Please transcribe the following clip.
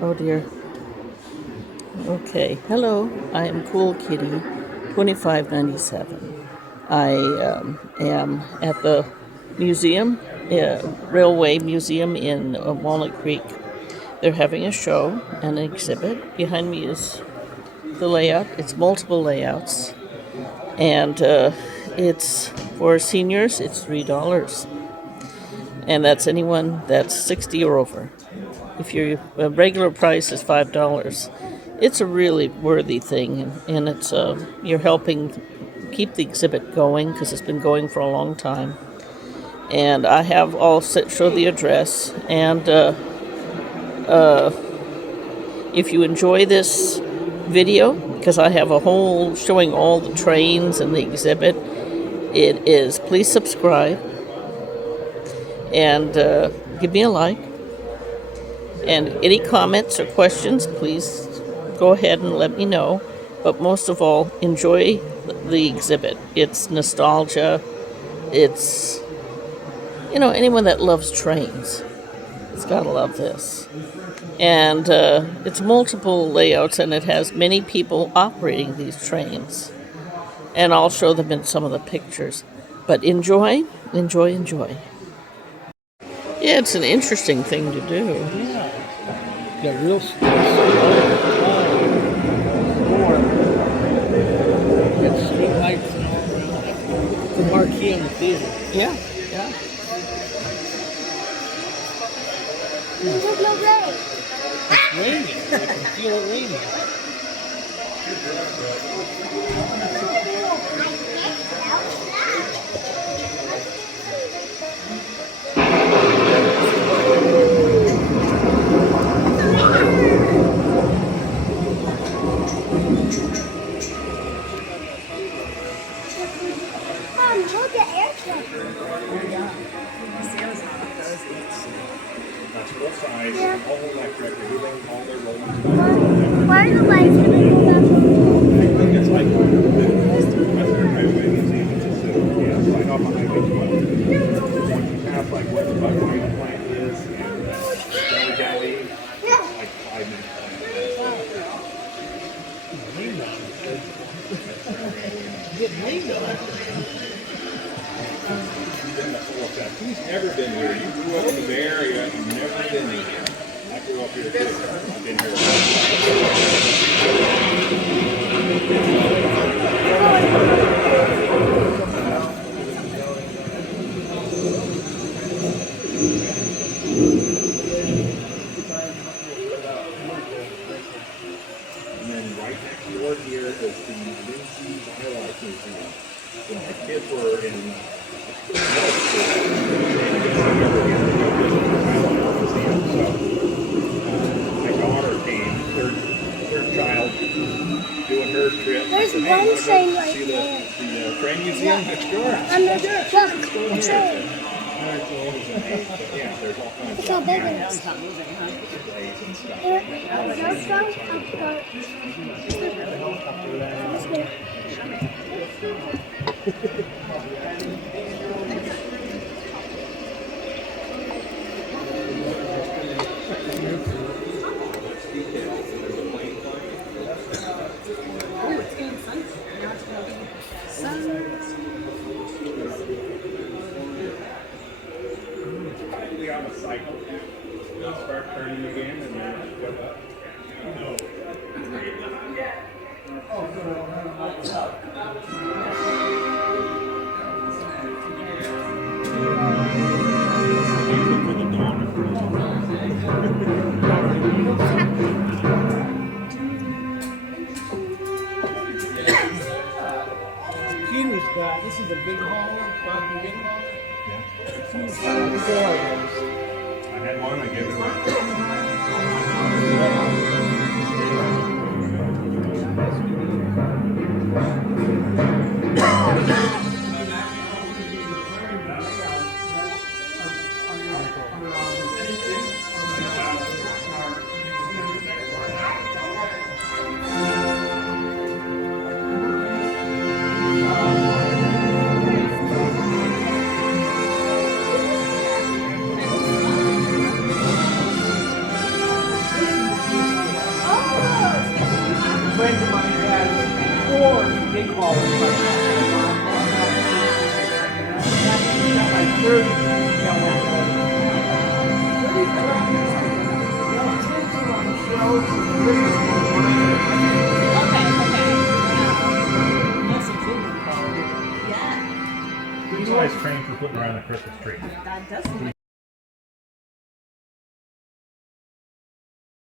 Oh dear. Okay. Hello. I am Cool Kitty, 2597. I am at the museum, Railway Museum in Walnut Creek. They're having a show and an exhibit. Behind me is the layout. It's multiple layouts, and it's for seniors. It's $3, and that's anyone that's 60 or over. If your regular price is $5, it's a really worthy thing, and it's you're helping keep the exhibit going because it's been going for a long time. And I have all show the address, and if you enjoy this video, because I have a whole showing all the trains and the exhibit, it is please subscribe and give me a like. And any comments or questions, please go ahead and let me know. But most of all, enjoy the exhibit. It's nostalgia. It's, anyone that loves trains has got to love this. And it's multiple layouts, and it has many people operating these trains. And I'll show them in some of the pictures. But enjoy, enjoy, enjoy. Yeah, it's an interesting thing to do. Yeah. Got real stuff. Got street lights and all around. The marquee on the theater. Yeah, yeah. There's no rain. It's raining. I can feel it raining. Look at airplane. That's full size, all electric, everything, all their rolling. Why are the lights going to go back? I think it's like that's their highway museum. It's right off of Highway 12. Once you pass like where the Buckeye plant is and Deli Deli, like 5 minutes. Get rained on. Who's never been here? You grew up in the Bay Area, you've never been here. I grew up here too. I've been here. And then right next door here is the Lindsay Wildlife Museum. When my kids were in my daughter came, third child, doing her trip. There's I said, one "Hey, train wanna go right see there." the train museum next door." And there's look, train. Yeah, there's all kinds Look of how big it is. displays and stuff. There's one Probably on a cycle. They'll start turning again and then go up. Peter's got, this is the big hall, the big hall. He's got the door those. I had one, I gave it away. friend of mine has 4 big haulers like that. He's got like 30 yellow haulers. He's always trained for putting around a Christmas tree. That does seem like